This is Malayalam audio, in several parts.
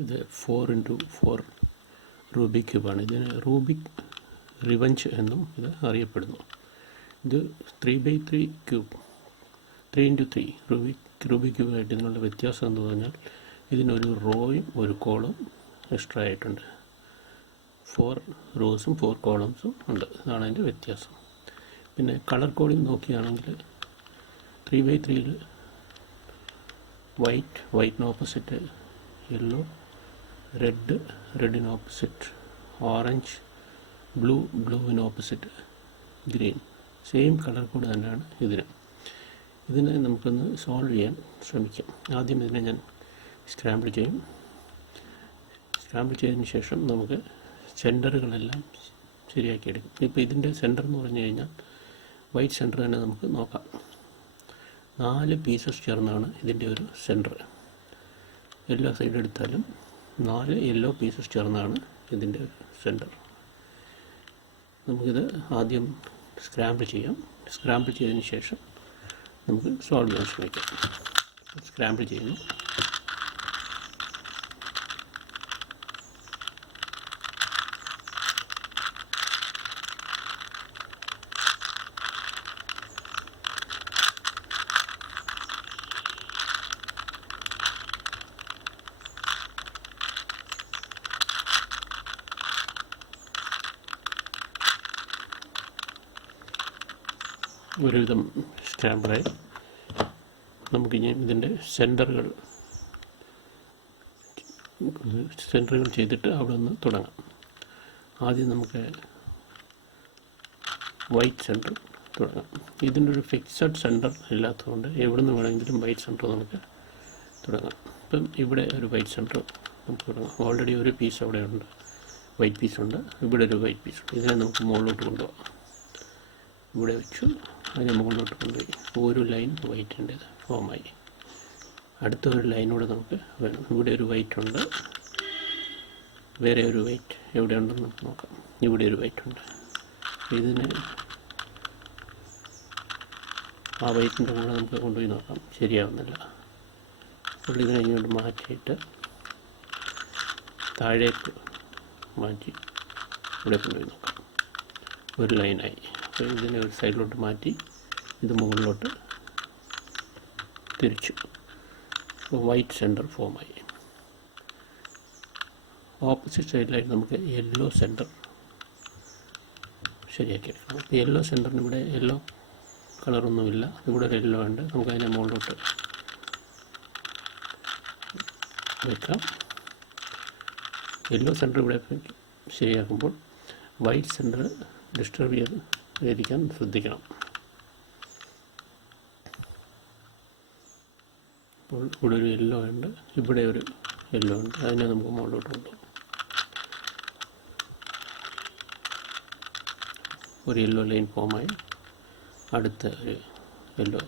ഇത് 4x4 റൂബിക് ക്യൂബാണ്. ഇതിന് റൂബിക് റിവഞ്ച് എന്നും ഇത് അറിയപ്പെടുന്നു. ഇത് 3x3 ക്യൂബ്, 3x3 റൂബിക് ക്യൂബായിട്ട് ഇതിനുള്ള വ്യത്യാസം എന്ന് പറഞ്ഞാൽ ഇതിനൊരു റോയും ഒരു കോളും എക്സ്ട്രാ ആയിട്ടുണ്ട്. 4 റോസും 4 കോളംസും ഉണ്ട്. ഇതാണ് അതിൻ്റെ വ്യത്യാസം. പിന്നെ കളർ കോഡിങ് നോക്കുകയാണെങ്കിൽ 3x3 വൈറ്റിന് ഓപ്പോസിറ്റ് യെല്ലോ, റെഡിന് ഓപ്പോസിറ്റ് ഓറഞ്ച്, ബ്ലൂവിന് opposite green. Same colour code തന്നെയാണ് ഇതിനെ നമുക്കൊന്ന് സോൾവ് ചെയ്യാൻ ശ്രമിക്കാം. ആദ്യം ഇതിനെ ഞാൻ സ്ക്രാമ്പിൾ ചെയ്യും. സ്ക്രാമ്പിൾ ചെയ്തതിന് ശേഷം നമുക്ക് സെൻറ്ററുകളെല്ലാം ശരിയാക്കി എടുക്കും. ഇപ്പോൾ ഇതിൻ്റെ സെൻറ്റർ എന്ന് പറഞ്ഞു കഴിഞ്ഞാൽ വൈറ്റ് സെൻറ്റർ തന്നെ നമുക്ക് നോക്കാം. 4 പീസസ് ചേർന്നാണ് ഇതിൻ്റെ ഒരു സെൻറ്റർ. എല്ലാ സൈഡ് എടുത്താലും 4 യെല്ലോ പീസസ് ചേർന്നാണ് ഇതിൻ്റെ ഒരു സെൻറ്റർ. നമുക്കിത് ആദ്യം സ്ക്രാമ്പിൾ ചെയ്യാം. സ്ക്രാമ്പിൾ ചെയ്തതിന് ശേഷം നമുക്ക് സോൾവ് ചെയ്യാൻ ശ്രമിക്കാം. സ്ക്രാമ്പിൾ ചെയ്യുന്നു. ഒരുവിധം സ്ക്രാമ്പിളായി. നമുക്കിനി ഇതിൻ്റെ സെൻറ്ററുകൾ ചെയ്തിട്ട് അവിടെ നിന്ന് തുടങ്ങാം. ആദ്യം നമുക്ക് വൈറ്റ് സെൻറ്റർ തുടങ്ങാം. ഇതിൻ്റെ ഒരു ഫിക്സഡ് സെൻറ്റർ ഇല്ലാത്തതുകൊണ്ട് എവിടെ നിന്ന് വേണമെങ്കിലും വൈറ്റ് സെൻറ്റർ നമുക്ക് തുടങ്ങാം. ഇപ്പം ഇവിടെ ഒരു വൈറ്റ് സെൻറ്റർ നമുക്ക് തുടങ്ങാം. ഓൾറെഡി ഒരു പീസ് അവിടെ ഉണ്ട്, വൈറ്റ് പീസുണ്ട്. ഇവിടെ ഒരു വൈറ്റ് പീസുണ്ട്. ഇതിനെ നമുക്ക് മുകളിലോട്ട് കൊണ്ടുപോകാം. ഇവിടെ വെച്ചു, അതിനെ മുകളിലോട്ട് കൊണ്ടുപോയി ഒരു ലൈൻ വൈറ്റിൻ്റെ ഫോമായി. അടുത്ത ഒരു ലൈനൂടെ നമുക്ക് വേണം. ഇവിടെ ഒരു വൈറ്റ് ഉണ്ട്, വേറെ ഒരു വൈറ്റ് എവിടെയുണ്ടെന്ന് നമുക്ക് നോക്കാം. ഇവിടെ ഒരു വൈറ്റ് ഉണ്ട്. ഇതിനെ ആ വൈറ്റിൻ്റെ കൂടെ നമുക്ക് കൊണ്ടുപോയി നോക്കാം. ശരിയാവുന്നില്ല. അപ്പോൾ ഇതിനെ ഇങ്ങോട്ട് മാറ്റിയിട്ട് താഴേക്ക് മാറ്റി ഇവിടെ കൊണ്ടുപോയി നോക്കാം. ഒരു ലൈനായി. അപ്പോൾ ഇതിനെ ഒരു സൈഡിലോട്ട് മാറ്റി ഇത് മുകളിലോട്ട് തിരിച്ചു. White centre ഫോമായി. ഓപ്പോസിറ്റ് സൈഡിലായിട്ട് നമുക്ക് യെല്ലോ സെൻറ്റർ ശരിയാക്കി എടുക്കണം. അപ്പോൾ യെല്ലോ സെൻറ്ററിന് ഇവിടെ യെല്ലോ കളറൊന്നുമില്ല. ഇവിടെ ഒരു യെല്ലോ ഉണ്ട്. നമുക്കതിനെ മുകളിലോട്ട് വെക്കാം. യെല്ലോ സെൻറ്റർ ഇവിടെ ശരിയാക്കുമ്പോൾ വൈറ്റ് സെൻറ്റർ ഡിസ്റ്റർബ് ചെയ്തിരിക്കാൻ ശ്രദ്ധിക്കണം. അപ്പോൾ ഇവിടെ ഒരു യെല്ലോ ഉണ്ട്, ഇവിടെ ഒരു യെല്ലോ ഉണ്ട്. അതിനെ നമുക്ക് മുകളിലോട്ട് കൊണ്ടുപോകും. ഒരു യെല്ലോ ലൈൻ ഫോമായി. അടുത്ത ഒരു യെല്ലോ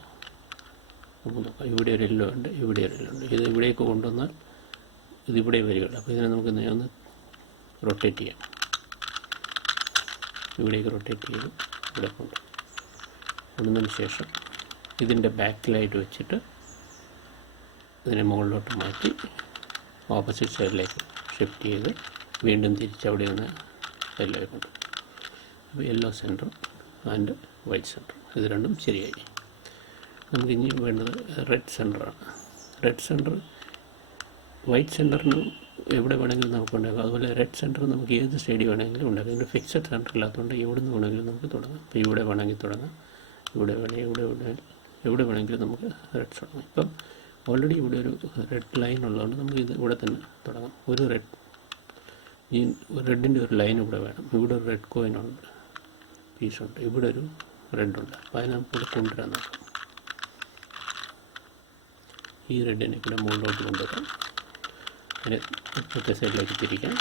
നമുക്ക് നോക്കാം. ഇവിടെ ഒരു യെല്ലോ ഉണ്ട്, ഇവിടെ ഒരു യെല്ലോ ഉണ്ട്. ഇത് ഇവിടേക്ക് കൊണ്ടുവന്നാൽ ഇതിവിടെ വരികയുള്ളൂ. അപ്പോൾ ഇതിനെ നമുക്ക് ഒന്ന് റൊട്ടേറ്റ് ചെയ്യാം. ഇവിടേക്ക് റൊട്ടേറ്റ് ചെയ്ത് ഇവിടെ കൊണ്ടുവന്നതിന് ശേഷം ഇതിൻ്റെ ബാക്കിലായിട്ട് വെച്ചിട്ട് ഇതിനെ മുകളിലോട്ട് മാറ്റി ഓപ്പോസിറ്റ് സൈഡിലേക്ക് ഷിഫ്റ്റ് ചെയ്ത് വീണ്ടും തിരിച്ച് അവിടെ നിന്ന് യെല്ലോ കൊണ്ട്. അപ്പോൾ yellow centre and white centre ഇത് രണ്ടും ശരിയായി. നമുക്കിനി വേണ്ടത് റെഡ് സെൻറ്ററാണ്. റെഡ് സെൻറ്റർ വൈറ്റ് സെൻറ്ററിന് എവിടെ വേണമെങ്കിലും നമുക്ക് ഉണ്ടാക്കാം. അതുപോലെ റെഡ് സെൻറ്റർ നമുക്ക് ഏത് സ്റ്റേഡിയം വേണമെങ്കിലും ഉണ്ടാക്കാം. ഇതിൻ്റെ ഫിക്സഡ് സെൻറ്റർ ഇല്ലാത്തതുകൊണ്ട് എവിടെ നിന്ന് വേണമെങ്കിലും നമുക്ക് തുടങ്ങാം. അപ്പോൾ ഇവിടെ വേണമെങ്കിൽ തുടങ്ങാം, ഇവിടെ വേണമെങ്കിലും നമുക്ക് റെഡ് തുടങ്ങാം. ഇപ്പം ഓൾറെഡി ഇവിടെ ഒരു റെഡ് ലൈൻ ഉള്ളതുകൊണ്ട് നമുക്ക് ഇത് ഇവിടെ തന്നെ തുടങ്ങാം. ഒരു ഈ റെഡിൻ്റെ ഒരു ലൈൻ ഇവിടെ വേണം. ഇവിടെ ഒരു റെഡ് കോയിനുണ്ട്, പീസുണ്ട്. ഇവിടെ ഒരു റെഡുണ്ട്. അപ്പോൾ അതിനെ നമുക്ക് ഇവിടെ കൊണ്ടുവരാൻ നോക്കാം. ഈ റെഡിനെ ഇവിടെ മുകളിലോട്ട് കൊണ്ടുവരാം. അതിനെ ഇപ്പോഴത്തെ സൈഡിലേക്ക് തിരിക്കാം.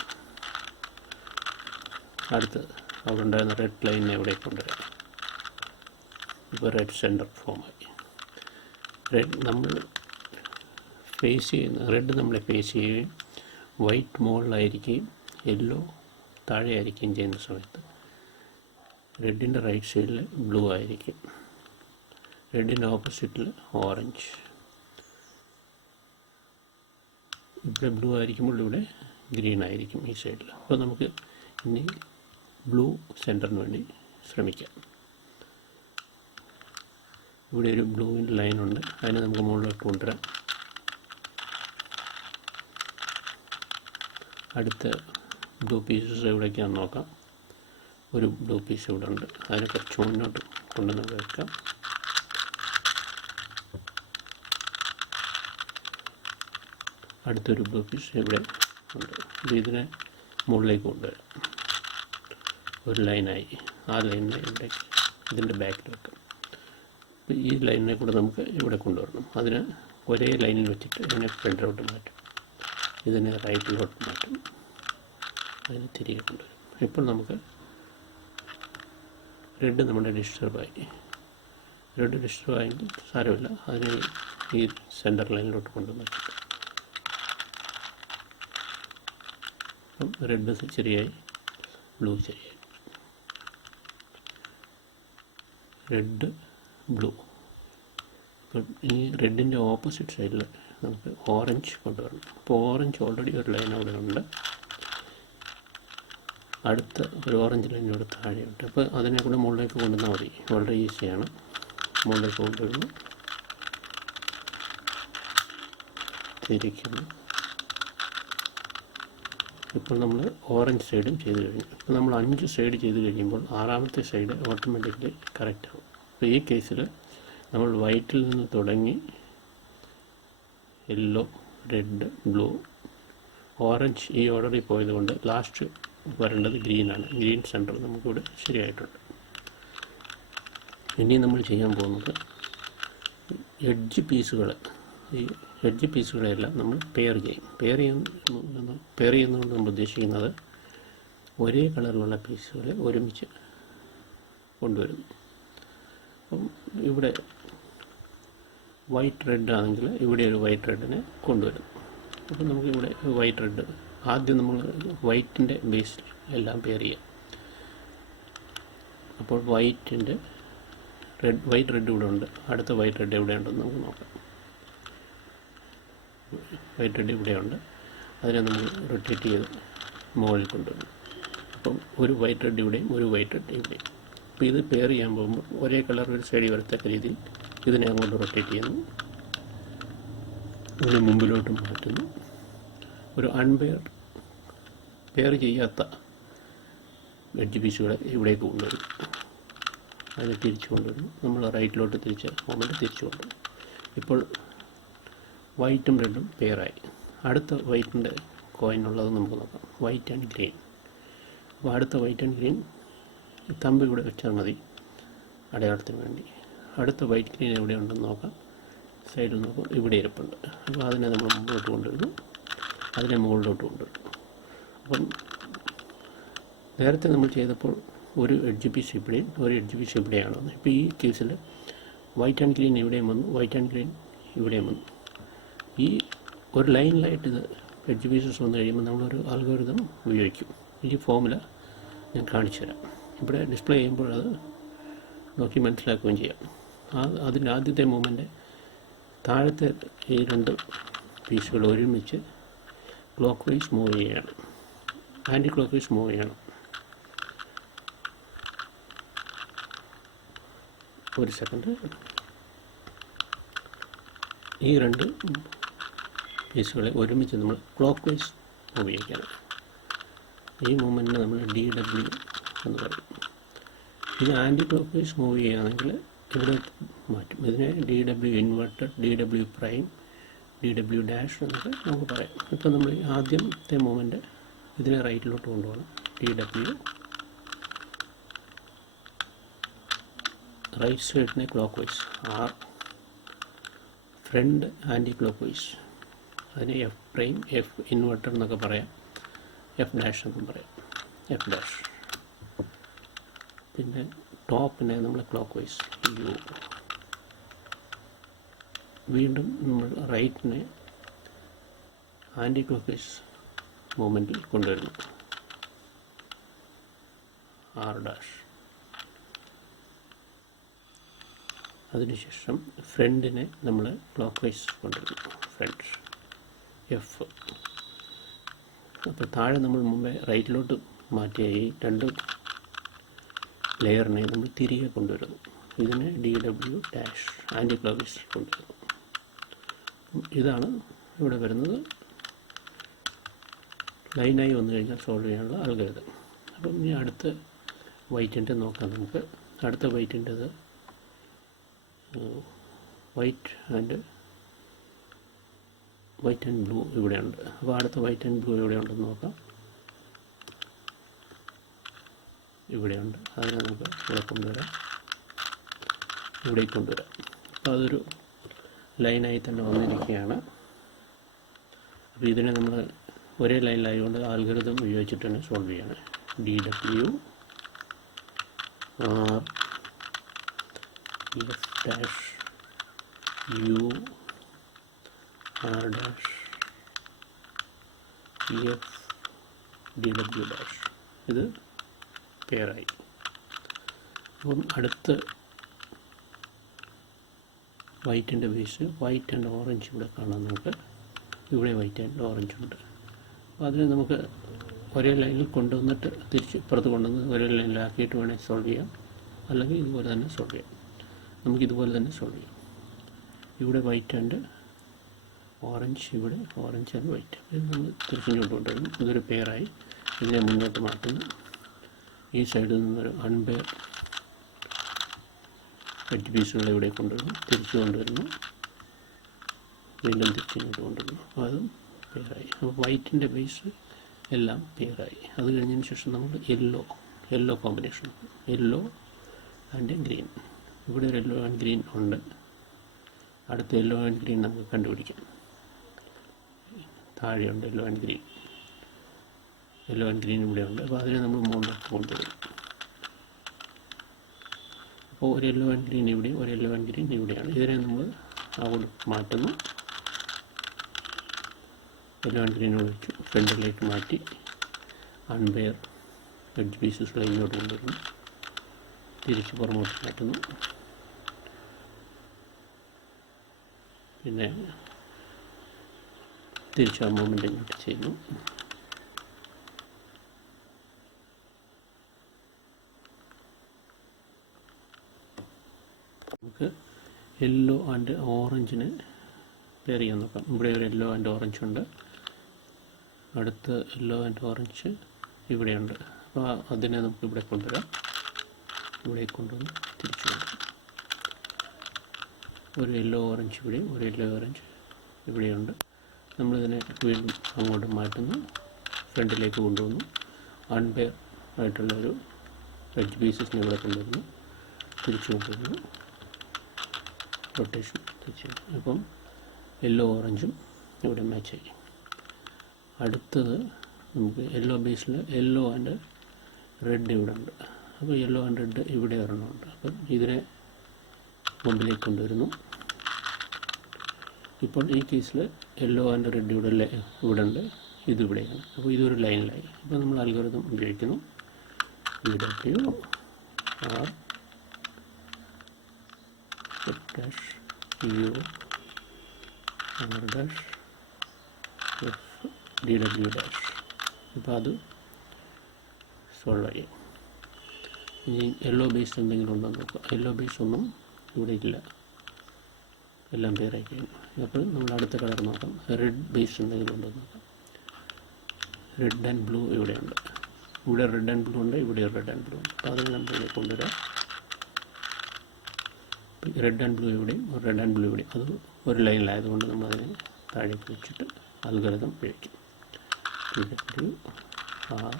അടുത്തത് അവിടെ ഉണ്ടായിരുന്ന റെഡ് ലൈനിനെ ഇവിടെ കൊണ്ടുവരാം. ഇപ്പോൾ റെഡ് സെൻറ്റർ ഫോമായി. നമ്മൾ റെഡ് നമ്മളെ ഫേസ് ചെയ്യുകയും വൈറ്റ് മുകളിലായിരിക്കുകയും യെല്ലോ താഴെയായിരിക്കുകയും ചെയ്യുന്ന സമയത്ത് റെഡിൻ്റെ റൈറ്റ് സൈഡിൽ ബ്ലൂ ആയിരിക്കും, റെഡിൻ്റെ ഓപ്പോസിറ്റിൽ ഓറഞ്ച്. ഇവിടെ ബ്ലൂ ആയിരിക്കുമ്പോൾ ഇവിടെ ഗ്രീൻ ആയിരിക്കും ഈ സൈഡിൽ. അപ്പോൾ നമുക്ക് ഇനി ബ്ലൂ സെൻറ്ററിന് വേണ്ടി ശ്രമിക്കാം. ഇവിടെ ഒരു ബ്ലൂ ലൈനുണ്ട്, അതിനെ നമുക്ക് മുകളിലോട്ട് കൊണ്ടുവരാം. അടുത്ത ബ്ലൂ പീസസ് എവിടേക്കാണെന്ന് നോക്കാം. ഒരു ബ്ലൂ പീസ് ഇവിടെ ഉണ്ട്, അതിനെ കുറച്ച് മുന്നോട്ട് കൊണ്ടുവന്ന് വെക്കാം. അടുത്തൊരു ബ്ലൂ പീസ് ഇവിടെ ഉണ്ട്. ഇതിനെ മുകളിലേക്ക് കൊണ്ടുവരാം. ഒരു ലൈനായി. ആ ലൈനിനെ ഇവിടേക്ക് ഇതിൻ്റെ ബാക്കിൽ വെക്കാം. അപ്പോൾ ഈ ലൈനിനെ കൂടെ നമുക്ക് ഇവിടെ കൊണ്ടുവരണം. അതിന് ഒരേ ലൈനിൽ വെച്ചിട്ട് ഇതിനെ ഫ്രണ്ടിലോട്ട് മാറ്റും, ഇതിനെ റൈറ്റിലോട്ട് മാറ്റും, അതിനെ തിരികെ കൊണ്ടുവരും. ഇപ്പോൾ നമുക്ക് റെഡ് നമ്മുടെ ഡിസ്റ്റർബായി. റെഡ് ഡിസ്റ്റർബായെങ്കിൽ സാരമില്ല, അതിനെ ഈ സെൻറ്റർ ലൈനിലോട്ട് കൊണ്ടുവന്ന് വെച്ചിട്ട് അപ്പം റെഡ് ശരിയായി, ബ്ലൂ ശരിയായി. Red blue. ഇപ്പം ഈ റെഡിൻ്റെ ഓപ്പോസിറ്റ് സൈഡിൽ നമുക്ക് ഓറഞ്ച് കൊണ്ടുവരണം. അപ്പോൾ ഓറഞ്ച് ഓൾറെഡി ഒരു ലൈൻ അവിടെ ഉണ്ട്, അടുത്ത ഒരു ഓറഞ്ച് ലൈൻ ഇവിടെ താഴെയുണ്ട്. അപ്പോൾ അതിനെ കൂടെ മുകളിലേക്ക് കൊണ്ടുവന്നാൽ മതി, വളരെ ഈസിയാണ്. മുകളിലേക്ക് കൊണ്ടുവരുന്നു, തിരിക്കുന്നു. ഇപ്പോൾ നമ്മൾ ഓറഞ്ച് സൈഡും ചെയ്ത് കഴിഞ്ഞു. ഇപ്പോൾ നമ്മൾ 5 സൈഡ് ചെയ്ത് കഴിയുമ്പോൾ 6ാമത്തെ സൈഡ് ഓട്ടോമാറ്റിക്കലി കറക്റ്റ് ആവും. അപ്പോൾ ഈ കേസിൽ നമ്മൾ വൈറ്റിൽ നിന്ന് തുടങ്ങി യെല്ലോ, റെഡ്, ബ്ലൂ, ഓറഞ്ച് ഈ ഓർഡറിൽ പോയതുകൊണ്ട് ലാസ്റ്റ് വരേണ്ടത് ഗ്രീനാണ്. ഗ്രീൻ സെൻറ്റർ നമുക്കിവിടെ ശരിയായിട്ടുണ്ട്. ഇനി നമ്മൾ ചെയ്യാൻ പോകുന്നത് എഡ്ജ് പീസുകൾ, ഈ എഡ്ജ് പീസുകളെല്ലാം നമ്മൾ പെയർ ചെയ്യും. പെയർ ചെയ്യുന്നതുകൊണ്ട് നമ്മൾ ഉദ്ദേശിക്കുന്നത് ഒരേ കളറിലുള്ള പീസുകളെ ഒരുമിച്ച് കൊണ്ടുവരുന്നു. അപ്പം ഇവിടെ വൈറ്റ് റെഡ് ആണെങ്കിൽ ഇവിടെ ഒരു വൈറ്റ് റെഡിനെ കൊണ്ടുവരും. അപ്പം നമുക്കിവിടെ വൈറ്റ് റെഡ് ആദ്യം നമ്മൾ വൈറ്റിൻ്റെ ബേസിൽ എല്ലാം പെയർ ചെയ്യാം. അപ്പോൾ വൈറ്റ് റെഡ് ഇവിടെ ഉണ്ട്, അടുത്ത വൈറ്റ് റെഡ് എവിടെ ഉണ്ടെന്ന് നമുക്ക് നോക്കാം. വൈറ്റ് റെഡ് ഇവിടെയുണ്ട്, അതിനെ നമ്മൾ റൊട്ടേറ്റ് ചെയ്ത് മുകളിൽ കൊണ്ടുവരും. അപ്പം ഒരു വൈറ്റ് റെഡ് ഇവിടെയും ഒരു വൈറ്റ് റെഡ് ഇവിടെയും. അപ്പോൾ ഇത് പെയർ ചെയ്യാൻ പോകുമ്പോൾ ഒരേ കളർ ഒരു സൈഡിൽ വരത്തക്ക രീതിയിൽ ഇതിനെ അങ്ങോട്ട് റൊട്ടേറ്റ് ചെയ്യുന്നു, ഇതിനെ മുമ്പിലോട്ട് മാറ്റുന്നു. ഒരു പെയർ ചെയ്യാത്ത എഡ്ജ് പീസുകളെ ഇവിടേക്ക് കൊണ്ടുവരും, അതിനെ തിരിച്ചു കൊണ്ടുവരുന്നു. നമ്മൾ റൈറ്റിലോട്ട് തിരിച്ച് മൊമെൻറ്റ് തിരിച്ചു കൊണ്ടുവരും. ഇപ്പോൾ വൈറ്റും റെഡും പെയറായി. അടുത്ത വൈറ്റിൻ്റെ കോയിനുള്ളത് നമുക്ക് നോക്കാം, വൈറ്റ് ആൻഡ് ഗ്രീൻ. അപ്പോൾ അടുത്ത വൈറ്റ് ആൻഡ് ഗ്രീൻ തമ്പ് ഇവിടെ വെച്ചാൽ മതി അടയാളത്തിന് വേണ്ടി. അടുത്ത വൈറ്റ് ഗ്രീൻ എവിടെ ഉണ്ടെന്ന് നോക്കാം. സൈഡിൽ നോക്കാം, ഇവിടെ ഇരിപ്പുണ്ട്. അപ്പോൾ അതിനെ നമ്മൾ മുമ്പോട്ട് കൊണ്ടുവരുന്നു, അതിനെ മുകളിലോട്ട് കൊണ്ടുവരുന്നു. അപ്പം നേരത്തെ നമ്മൾ ചെയ്തപ്പോൾ ഒരു എഡ്ജ് പീസ് ഇവിടെയും ഒരു എഡ്ജ് പീസ് ഇവിടെയാണ് വന്നത്. ഇപ്പോൾ ഈ കേസിൽ വൈറ്റ് ആൻഡ് ഗ്രീൻ ഇവിടെയും വന്നു, വൈറ്റ് ആൻഡ് ഗ്രീൻ ഇവിടെയും വന്നു. ഈ ഒരു ലൈനിലായിട്ട് ഇത് എഡ്ജ് പീസസ് വന്നു കഴിയുമ്പോൾ നമ്മളൊരു അൽഗോരിതം ഉപയോഗിക്കും. ഈ ഫോമുല ഞാൻ കാണിച്ചു തരാം. ഇവിടെ ഡിസ്പ്ലേ ചെയ്യുമ്പോൾ അത് നോക്കി മനസ്സിലാക്കുകയും ചെയ്യാം. അതിൻ്റെ ആദ്യത്തെ മൂവ്മെൻറ്റ് താഴത്തെ ഈ 2 പീസുകൾ ഒരുമിച്ച് ക്ലോക്ക് വൈസ് മൂവ് ചെയ്യണം, ആൻറ്റി ക്ലോക്ക് വൈസ് മൂവ് ചെയ്യണം. ഒരു സെക്കൻഡ്. ഈ 2 പീസുകളെ ഒരുമിച്ച് നമ്മൾ ക്ലോക്ക് വൈസ് മൂവ് ചെയ്യിക്കണം. ഈ മൂവ്മെൻറ്റിന് നമ്മൾ DW എന്ന് പറയും. ഇത് ആൻറ്റി ക്ലോക്ക് വൈസ് മൂവ് ചെയ്യുകയാണെങ്കിൽ ഇവിടെ മാറ്റും. ഇതിനെ DW inverted, DW prime, DW dash എന്നൊക്കെ നമുക്ക് പറയാം. ഇപ്പോൾ നമ്മൾ ആദ്യത്തെ മൂവ്മെൻറ്റ് ഇതിനെ റൈറ്റിലോട്ട് കൊണ്ടുപോകണം. DW റൈറ്റ് സൈഡിനെ clockwise, R front anticlockwise, അതിനെ F പ്രൈം, F ഇൻവെർട്ടർ എന്നൊക്കെ പറയാം, F ഡാഷ് എന്നും പറയാം, F ഡാഷ്. പിന്നെ ടോപ്പിനെ നമ്മൾ ക്ലോക്ക് വൈസ് U. വീണ്ടും നമ്മൾ റൈറ്റിനെ ആൻറ്റി ക്ലോക്ക് വൈസ് മൂവ്മെൻറ്റിൽ കൊണ്ടുവരുന്നു, R ഡാഷ്. അതിനുശേഷം ഫ്രണ്ടിനെ നമ്മൾ ക്ലോക്ക് വൈസ് കൊണ്ടുവരുന്നു, ഫ്രണ്ട് എഫ്. അപ്പോൾ താഴെ നമ്മൾ മുമ്പേ റൈറ്റിലോട്ട് മാറ്റിയ ഈ രണ്ട് ലെയറിനെ നമ്മൾ തിരികെ കൊണ്ടുവരുന്നു. ഇതിനെ DW ഡാഷ് ആൻറ്റി ക്ലോക്ക് കൊണ്ടുവരുന്നു. ഇതാണ് ഇവിടെ വരുന്നത്. ലൈനായി വന്നു കഴിഞ്ഞാൽ സോൾവ് ചെയ്യാനുള്ള അൽഗോരിതം. അപ്പം ഇനി അടുത്ത വൈറ്റിൻ്റെ നോക്കാം നമുക്ക്. അടുത്ത വൈറ്റിൻ്റെത് വൈറ്റ് ആൻഡ് ബ്ലൂ ഇവിടെയുണ്ട്. അപ്പോൾ അടുത്ത വൈറ്റ് ആൻഡ് ബ്ലൂ എവിടെയുണ്ടെന്ന് നോക്കാം. ഇവിടെയുണ്ട്. അതിനെ നമുക്ക് ഇവിടെ കൊണ്ടുവരാം, ഇവിടേക്ക് കൊണ്ടുവരാം. അപ്പോൾ അതൊരു ലൈനായി തന്നെ വന്നിരിക്കുകയാണ്. അപ്പോൾ ഇതിനെ നമ്മൾ ഒരേ ലൈനിലായതുകൊണ്ട് ആൽഗോരിതം ഉപയോഗിച്ചിട്ട് തന്നെ സോൾവ് ചെയ്യണം. DW R F dash U R dash F DW dash. ഇത് പെയറായി. അപ്പം അടുത്ത വൈറ്റിൻ്റെ ബേസ് വൈറ്റ് ആൻഡ് ഓറഞ്ച് ഇവിടെ കാണാം നമുക്ക്. ഇവിടെ വൈറ്റ് ആൻഡ് ഓറഞ്ച് ഉണ്ട്. അപ്പോൾ അതിനെ നമുക്ക് ഒരേ ലൈനിൽ കൊണ്ടുവന്നിട്ട് തിരിച്ച് ഇപ്പുറത്ത് കൊണ്ടുവന്ന് ഒരേ ലൈനിലാക്കിയിട്ട് വേണമെങ്കിൽ സോൾവ് ചെയ്യാം, അല്ലെങ്കിൽ ഇതുപോലെ തന്നെ സോൾവ് ചെയ്യാം. നമുക്കിതുപോലെ തന്നെ സോൾവ് ചെയ്യാം. ഇവിടെ വൈറ്റ് ആൻഡ് ഓറഞ്ച്, ഇവിടെ ഓറഞ്ച് ആൻഡ് വൈറ്റ്. ഇത് നമ്മൾ തിരിച്ചിങ്ങോട്ട് കൊണ്ടുവരുന്നു. ഇതൊരു പെയറായി. ഇതിനെ മുന്നോട്ട് മാറ്റുന്നു. ഈ സൈഡിൽ നിന്നൊരു അൺപെയർ എഡ്ജ് പീസുകളെ ഇവിടെ കൊണ്ടുവരുന്നു, തിരിച്ചു കൊണ്ടുവരുന്നു, വീണ്ടും തിരിച്ചിങ്ങോട്ട് കൊണ്ടുവരുന്നു. അപ്പോൾ അതും പെയറായി. അപ്പോൾ വൈറ്റിൻ്റെ ബേസ് എല്ലാം പെയറായി. അത് കഴിഞ്ഞതിന് ശേഷം നമ്മൾ yellow combination, yellow and green. ഇവിടെ ഒരു യെല്ലോ ആൻഡ് ഗ്രീൻ ഉണ്ട്. അടുത്ത യെല്ലോ ആൻഡ് ഗ്രീൻ നമുക്ക് കണ്ടുപിടിക്കാം. താഴെയുണ്ട് യെല്ലോ ആൻഡ് ഗ്രീൻ ഇവിടെ ഉണ്ട്. അപ്പോൾ അതിനെ നമ്മൾ മുകളിലേക്ക് കൊണ്ടുവരും. അപ്പോൾ ഒരു യെല്ലോ ആൻഡ് ഗ്രീൻ ഇവിടെയും ഒരു യെല്ലോ ആൻഡ് ഗ്രീൻ ഇവിടെയാണ്. ഇതിനെ നമ്മൾ അവിടെ മാറ്റുന്നു. യെല്ലോ ആൻഡ് ഗ്രീൻ വെച്ചു ഫ്രണ്ടിലേക്ക് മാറ്റി അൺപെയർ എഡ്ജ് പീസസ് ഇങ്ങോട്ട് കൊണ്ടുവരുന്നു, തിരിച്ച് പുറമോട്ട് മാറ്റുന്നു. പിന്നെ തിരിച്ച് ആ മൂവ്മെൻ്റ് ഇങ്ങോട്ട് ചെയ്യുന്നു. നമുക്ക് യെല്ലോ ആൻഡ് ഓറഞ്ചിന് പെയർ ചെയ്യാൻ നോക്കാം. ഇവിടെ ഒരു യെല്ലോ ആൻഡ് ഓറഞ്ച് ഉണ്ട്. അടുത്ത യെല്ലോ ആൻഡ് ഓറഞ്ച് ഇവിടെയുണ്ട്. അപ്പോൾ അതിനെ നമുക്ക് ഇവിടെ കൊണ്ടുവരാം. ഇവിടെ കൊണ്ടുവന്ന് തിരിച്ചു കൊണ്ടുവരാം. ഒരു യെല്ലോ ഓറഞ്ച് ഇവിടെയും ഒരു യെല്ലോ ഓറഞ്ച് ഇവിടെയുണ്ട്. നമ്മളിതിനെ വീണ്ടും അങ്ങോട്ട് മാറ്റുന്നു, ഫ്രണ്ടിലേക്ക് കൊണ്ടുവന്നു. അൺപെയർ ആയിട്ടുള്ളൊരു എഡ്ജ് പീസസിനെ ഇവിടെ കൊണ്ടുവരുന്നു, തിരിച്ചു കൊണ്ടുവരുന്നു, റൊട്ടേഷൻ തിരിച്ചു. അപ്പം യെല്ലോ ഓറഞ്ചും ഇവിടെ മാച്ച് ചെയ്യും. അടുത്തത് നമുക്ക് yellow Basil yellow and red ഇവിടെ ഉണ്ട്. അപ്പോൾ യെല്ലോ ആൻഡ് റെഡ് ഇവിടെ ഒരെണ്ണമുണ്ട്. അപ്പം ഇതിനെ മുമ്പിലേക്ക് കൊണ്ടുവരുന്നു. ഇപ്പോൾ ഈ കേസിൽ യെല്ലോ ആൻഡ് റെഡ് ഇവിടെ ഉണ്ട്, ഇതിവിടെയാണ്. അപ്പോൾ ഇതൊരു ലൈനിലായി. അപ്പോൾ നമ്മൾ അൽഗോരിതം ഉപയോഗിക്കുന്നു. DW R F dash U R dash F DW dash. ഇപ്പോൾ അത് സോൾവ് ആയി. ഇനി യെല്ലോ ബേസ് എന്തെങ്കിലും ഉണ്ടോ നോക്കാം. യെല്ലോ ബേസ് ഒന്നും ഇവിടെ ഇല്ല, എല്ലാം പേരായി കഴിഞ്ഞു. അപ്പോൾ നമ്മൾ അടുത്ത കളർ നോക്കാം. റെഡ് ബേസ് എന്തെങ്കിലും ഉണ്ടോ നോക്കാം. റെഡ് ആൻഡ് ബ്ലൂ ഇവിടെയുണ്ട്. ഇവിടെ റെഡ് ആൻഡ് ബ്ലൂ ഉണ്ട്, ഇവിടെ റെഡ് ആൻഡ് ബ്ലൂ ഉണ്ട്. അപ്പോൾ അതിനെ നമ്മൾ കൊണ്ടുവരാം. റെഡ് ആൻഡ് ബ്ലൂ ഇവിടെയും റെഡ് ആൻഡ് ബ്ലൂ ഇവിടെയും അത് ഒരു ലൈനിലായതുകൊണ്ട് നമ്മളതിനെ താഴേക്ക് വെച്ചിട്ട് അൽഗോരിതം ഉപയോഗിക്കും. DW R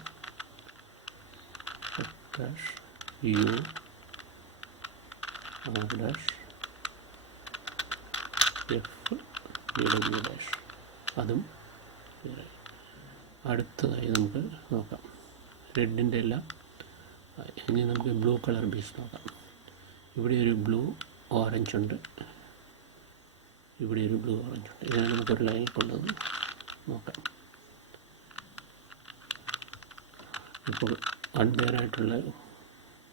F dash U R dash F DW dash. അതും അടുത്തതായി നമുക്ക് നോക്കാം. റെഡിൻ്റെ എല്ലാം ഇനി നമുക്ക് ബ്ലൂ കളർ ബേസ് നോക്കാം. ഇവിടെ ഒരു ബ്ലൂ ഓറഞ്ച് ഉണ്ട്, ഇവിടെ ഒരു ബ്ലൂ ഓറഞ്ച് ഉണ്ട്. ഇതിനെ നമുക്കൊരു ലൈൻ കൊണ്ടുവന്ന് നോക്കാം. ഇപ്പോൾ അൺപെയറായിട്ടുള്ള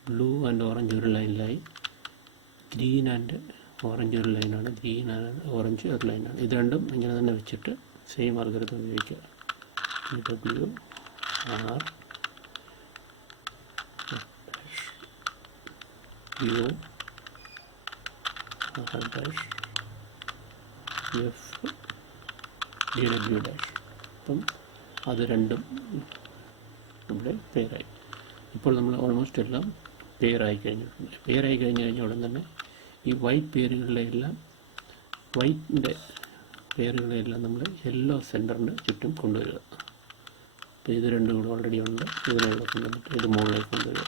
ബ്ലൂ ആൻഡ് ഓറഞ്ച് ഒരു ലൈനിലായി, ഗ്രീൻ ആൻഡ് ഓറഞ്ച് ഒരു ലൈനാണ്, ഗ്രീൻ ആൻഡ് ഓറഞ്ച് ഒരു ലൈനാണ്. ഇത് രണ്ടും ഇങ്ങനെ തന്നെ വെച്ചിട്ട് സെയിം അൽഗോരിതം ഉപയോഗിക്കുക. W R U R dash F DW dash. അപ്പം അത് രണ്ടും ഇവിടെ പെയറായി. ഇപ്പോൾ നമ്മൾ ഓൾമോസ്റ്റ് എല്ലാം പെയറായി കഴിഞ്ഞിട്ടുണ്ട്. പെയറായി കഴിഞ്ഞ ഉടൻ തന്നെ ഈ വൈറ്റ് പേരുകളിലെല്ലാം വൈറ്റിൻ്റെ പേരുകളെല്ലാം നമ്മൾ യെല്ലോ സെൻറ്ററിന് ചുറ്റും കൊണ്ടുവരിക. അപ്പോൾ ഇത് രണ്ടും കൂടെ ഓൾറെഡി ഉണ്ട്. ഇതിനെവിടെ കൊണ്ടുവന്നിട്ട് ഇത് മുകളിലേക്ക് കൊണ്ടുവരിക.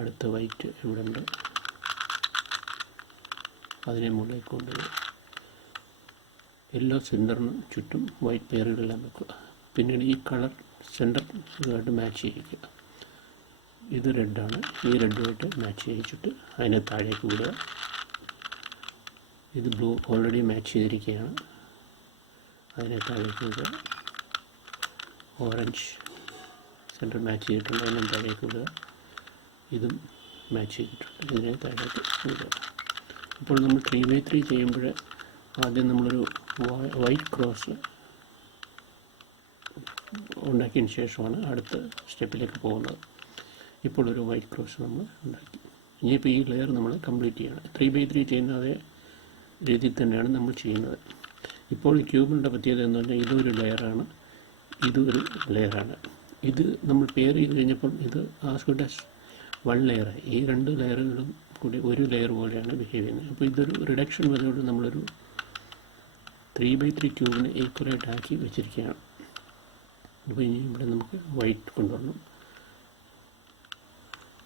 അടുത്ത വൈറ്റ് ഇവിടെ ഉണ്ട്, അതിനെ മുകളിലേക്ക് കൊണ്ടുവരിക. യെല്ലോ സെൻറ്ററിന് ചുറ്റും വൈറ്റ് പേരുകളെല്ലാം വെക്കുക. പിന്നീട് ഈ കളർ സെൻറ്റർ ഇതുമായിട്ട് മാച്ച് ചെയ്യിക്കുക. ഇത് റെഡാണ്, ഈ റെഡുമായിട്ട് മാച്ച് ചെയ്യിച്ചിട്ട് അതിനെ താഴേക്ക് വിടുക. ഇത് ബ്ലൂ ഓൾറെഡി മാച്ച് ചെയ്തിരിക്കുകയാണ്, അതിനെ താഴേക്ക് വിടുക. ഓറഞ്ച് സെൻറ്റർ മാച്ച് ചെയ്തിട്ടുണ്ട്, അതിനെ താഴേക്ക് വിടുക. ഇതും മാച്ച് ചെയ്തിട്ടുണ്ട്, ഇതിനെ താഴേക്ക് വിടുക. ഇപ്പോൾ നമ്മൾ 3x3 ചെയ്യുമ്പോൾ ആദ്യം നമ്മളൊരു വൈറ്റ് ക്രോസ് ഉണ്ടാക്കിയതിന് ശേഷമാണ് അടുത്ത സ്റ്റെപ്പിലേക്ക് പോകുന്നത്. ഇപ്പോൾ ഒരു വൈറ്റ് ക്രോസ് നമ്മൾ ഉണ്ടാക്കി. ഇനിയിപ്പോൾ ഈ ലെയർ നമ്മൾ കംപ്ലീറ്റ് ചെയ്യണം. 3x3 ചെയ്യുന്ന അതേ രീതിയിൽ തന്നെയാണ് നമ്മൾ ചെയ്യുന്നത്. ഇപ്പോൾ ക്യൂബിൻ്റെ പ്രത്യേകത എന്ന് പറഞ്ഞാൽ ഇതൊരു ലെയറാണ്, ഇതൊരു ലെയറാണ്. ഇത് നമ്മൾ പെയർ ചെയ്ത് കഴിഞ്ഞപ്പോൾ ഇത് ആസ് ഗുഡ് ആസ് 1 ലെയറായി. ഈ 2 ലെയറുകളും കൂടി ഒരു ലെയർ പോലെയാണ് ബിഹേവ് ചെയ്യുന്നത്. അപ്പോൾ ഇതൊരു റിഡക്ഷൻ മെത്തേഡ് നമ്മളൊരു 3x3 ക്യൂബിനെ ഈക്വലായിട്ട് ആക്കി വെച്ചിരിക്കുകയാണ്. അപ്പോൾ ഇനി ഇവിടെ നമുക്ക് വൈറ്റ് കൊണ്ടുവരണം.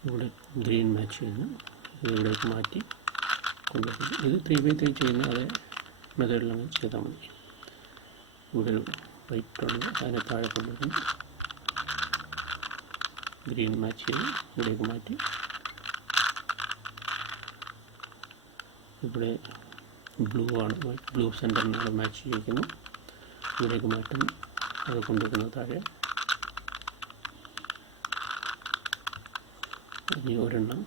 ഇവിടെ ഗ്രീൻ മാച്ച് ചെയ്യുന്നു, ഇതിലേക്ക് മാറ്റി കൊണ്ടുവരണം. ഇത് 3x3 ചെയ്യുന്ന അതേ മെത്തേഡിലാണ് ചെയ്താൽ മതി. ഇവിടെ ഒരു വൈറ്റ് ഉണ്ട്, അതിനെ താഴെ കൊണ്ടുവരണം. ഗ്രീൻ മാച്ച് ചെയ്ത് ഇവിടേക്ക് മാറ്റി. ഇവിടെ ബ്ലൂ ആണ്, ബ്ലൂ സെൻറ്ററിനോട് മാച്ച് ചെയ്യിക്കുന്നു, ഇവിടേക്ക് മാറ്റുന്നു. അത് കൊണ്ടുവയ്ക്കുന്നത് താഴെ. ഇനി ഒരെണ്ണം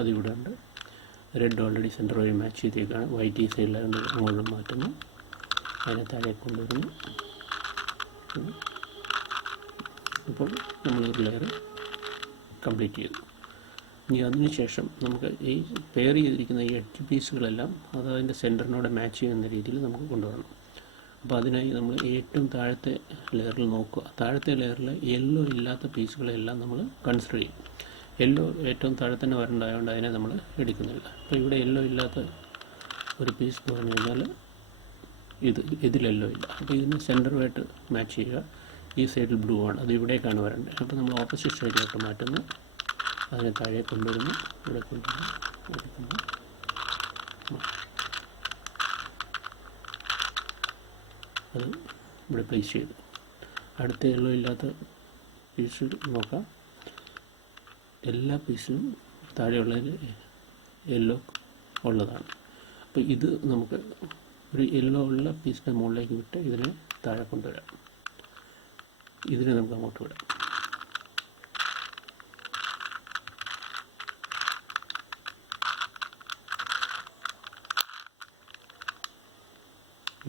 അതിവിടെ ഉണ്ട്. റെഡ് ഓൾറെഡി സെൻറ്റർ വഴി മാച്ച് ചെയ്തേക്കാണ്, വൈറ്റ് ഈ സൈഡിലായതുകൊണ്ട് മുകളിൽ മാറ്റുന്നു, അതിനെ താഴെ കൊണ്ടുവരുന്നു. ഇപ്പോൾ നമ്മളൊരു ലെയർ കംപ്ലീറ്റ് ചെയ്തു. ഇനി അതിന് ശേഷം നമുക്ക് ഈ പെയർ ചെയ്തിരിക്കുന്ന ഈ എഡ്ജ് പീസുകളെല്ലാം അത് അതിൻ്റെ സെൻറ്ററിനോട് മാച്ച് ചെയ്യുന്ന രീതിയിൽ നമുക്ക് കൊണ്ടുവരണം. അപ്പോൾ അതിനായി നമ്മൾ ഏറ്റവും താഴത്തെ ലെയറിൽ നോക്കുക. താഴത്തെ ലെയറിൽ യെല്ലോ ഇല്ലാത്ത പീസുകളെല്ലാം നമ്മൾ കൺസിഡർ ചെയ്യും. യെല്ലോ ഏറ്റവും താഴെ തന്നെ വരണ്ടായതുകൊണ്ട് അതിനെ നമ്മൾ എടുക്കുന്നില്ല. അപ്പോൾ ഇവിടെ യെല്ലോ ഇല്ലാത്ത ഒരു പീസ് എന്ന് പറഞ്ഞു കഴിഞ്ഞാൽ ഇതിൽ യെല്ലോ ഇല്ല. അപ്പോൾ ഇതിന് സെൻറ്ററുമായിട്ട് മാച്ച് ചെയ്യുക. ഈ സൈഡിൽ ബ്ലൂ ആണ്, അത് ഇവിടേക്കാണ് വരേണ്ടത്. അപ്പോൾ നമ്മൾ ഓപ്പോസിറ്റ് സൈഡിലോട്ട് മാറ്റുന്നു, അതിനെ താഴെ കൊണ്ടുവരുന്നു, ഇവിടെ കൊണ്ടുവരുന്നു, എടുക്കുന്നു. അത് ഇവിടെ പ്ലേസ് ചെയ്തു. അടുത്ത യെല്ലോ ഇല്ലാത്ത പീസ് നോക്കാം. എല്ലാ പീസിലും താഴെയുള്ളതിൽ യെല്ലോ ഉള്ളതാണ്. അപ്പോൾ ഇത് നമുക്ക് ഒരു യെല്ലോ ഉള്ള പീസിൻ്റെ മുകളിലേക്ക് വിട്ട് ഇതിനെ താഴെ കൊണ്ടുവരാം. ഇതിനെ നമുക്ക് അങ്ങോട്ട് വിടാം.